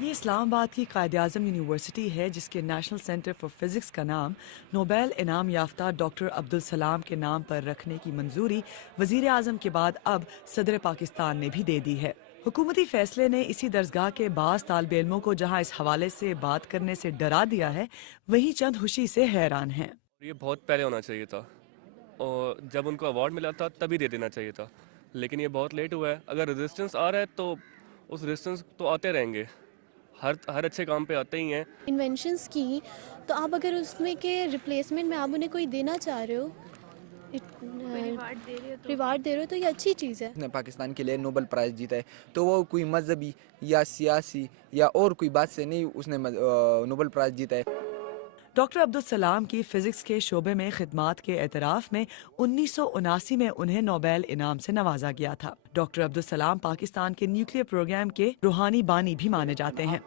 یہ اسلام آباد کی قائد اعظم یونیورسٹی ہے جس کے نیشنل سینٹر فار فزکس کا نام نوبیل انعام یافتہ ڈاکٹر عبدالسلام کے نام پر رکھنے کی منظوری وزیر اعظم کے بعد اب صدر پاکستان نے بھی دے دی ہے۔ حکومتی فیصلے نے اسی درسگاہ کے بعض طالب علموں کو جہاں اس حوالے سے بات کرنے سے ڈرا دیا ہے، وہیں چند خوشی سے حیران ہیں۔ یہ بہت پہلے ہونا چاہیے تھا اور جب ان کو ایوارڈ ملا تھا تبھی دے دینا چاہیے تھا، لیکن یہ بہت لیٹ ہوا ہے۔ اگر ریزسٹنس آ رہا ہے تو اس ریزسٹنس تو آتے رہیں گے، ہر اچھے کام پہ آتے ہی ہیں۔ انوینشنس کی تو آپ اگر اس میں کے ریپلیسمنٹ میں آپ انہیں کوئی دینا چاہ رہے ہو، ریوارڈ دے رہے ہو تو یہ اچھی چیز ہے۔ اس نے پاکستان کے لیے نوبل پرائز جیتا ہے تو وہ کوئی مذہبی یا سیاسی یا اور کوئی بات سے نہیں اس نے نوبل پرائز جیتا ہے۔ ڈاکٹر عبدالسلام کی فزکس کے شعبے میں خدمات کے اعتراف میں 1979 میں انہیں نوبیل انعام سے نوازا گیا تھا۔ ڈاکٹر عبدالسلام پاکستان کے نیوکلیئر پروگرام کے روحانی بانی بھی مانے جاتے ہیں۔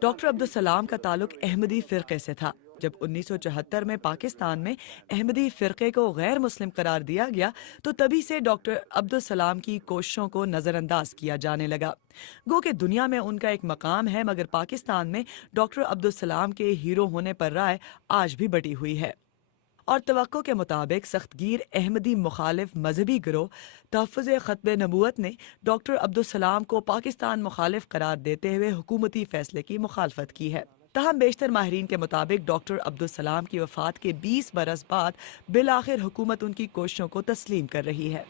ڈاکٹر عبدالسلام کا تعلق احمدی فرقے سے تھا۔ جب 1974 میں پاکستان میں احمدی فرقے کو غیر مسلم قرار دیا گیا تو تبھی سے ڈاکٹر عبدالسلام کی کوششوں کو نظر انداز کیا جانے لگا۔ گو کہ دنیا میں ان کا ایک مقام ہے، مگر پاکستان میں ڈاکٹر عبدالسلام کے ہیرو ہونے پر رائے آج بھی بٹی ہوئی ہے۔ اور توقع کے مطابق سخت گیر احمدی مخالف مذہبی گروہ تحفظ ختم نبوت نے ڈاکٹر عبدالسلام کو پاکستان مخالف قرار دیتے ہوئے حکومتی فیصلے کی مخالفت کی ہے۔ تاہم بیشتر ماہرین کے مطابق ڈاکٹر عبدالسلام کی وفات کے 20 برس بعد بالآخر حکومت ان کی کوششوں کو تسلیم کر رہی ہے۔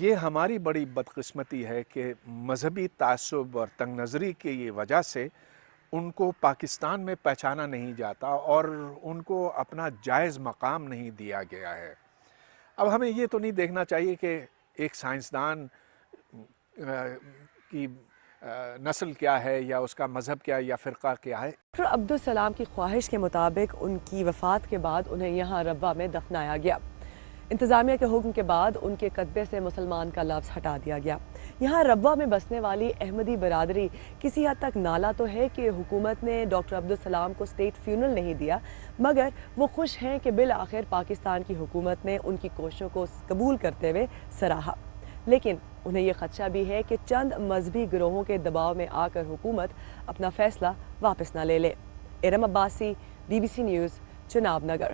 یہ ہماری بڑی بدقسمتی ہے کہ مذہبی تعصب اور تنگ نظری کی وجہ سے ان کو پاکستان میں پہچانا نہیں جاتا اور ان کو اپنا جائز مقام نہیں دیا گیا ہے۔ اب ہمیں یہ تو نہیں دیکھنا چاہیے کہ ایک سائنسدان کی نسل کیا ہے یا اس کا مذہب کیا یا فرقہ کیا ہے۔ ڈاکٹر عبدالسلام کی خواہش کے مطابق ان کی وفات کے بعد انہیں یہاں ربوہ میں دفنایا گیا۔ انتظامیہ کے حکم کے بعد ان کے کتبے سے مسلمان کا لفظ ہٹا دیا گیا۔ یہاں ربوہ میں بسنے والی احمدی برادری کسی حد تک نالا تو ہے کہ حکومت نے ڈاکٹر عبدالسلام کو اسٹیٹ فیونرل نہیں دیا، مگر وہ خوش ہیں کہ بالآخر پاکستان کی حکومت نے ان کی کوششوں کو قبول کرتے ہوئے سراہا۔ لیکن انہیں یہ خدشہ بھی ہے کہ چند مذہبی گروہوں کے دباؤ میں آ کر حکومت اپنا فیصلہ واپس نہ لے لے۔ Iram Abbasi, BBC news, Chenab Nagar.